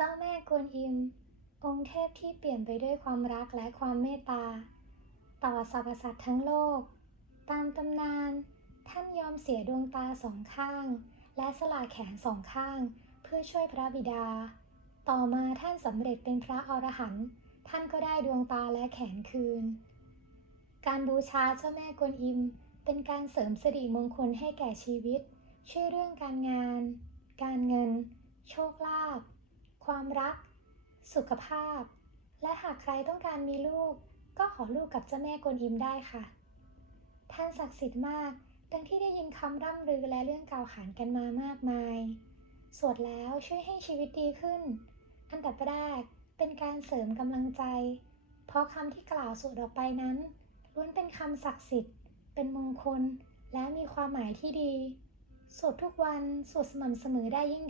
เจ้าแม่กวนอิม องค์เทพที่เปลี่ยนไปด้วยความรักและความเมตตา ต่อสรรพสัตว์ทั้งโลก ตามตำนาน ท่านยอมเสียดวงตาสองข้าง และสละแขนสองข้าง เพื่อช่วยพระบิดา ต่อมาท่านสำเร็จเป็นพระอรหันต์ท่านก็ได้ดวงตาและแขนคืน การบูชาเจ้าแม่กวนอิม เป็นการเสริมสิริมงคลให้แก่ชีวิต ช่วยเรื่องการงาน การเงิน โชคลาภ ความรัก สุขภาพ และหากใครต้องการมีลูก ก็ขอลูกกับเจ้าแม่กวนอิมได้ค่ะ ท่านศักดิ์สิทธิ์มากดังที่ได้ยินคำร่ำลือและเรื่องกล่าวขานกันมามากมาย สวดแล้วช่วยให้ชีวิตดีขึ้น อันดับแรกเป็นการเสริมกำลังใจ เพราะคำที่กล่าวสวดออกไปนั้นล้วนเป็นคำศักดิ์สิทธิ์ เป็นมงคล และมีความหมายที่ดี สวดทุกวัน สวดสม่ำเสมอได้ยิ่งดี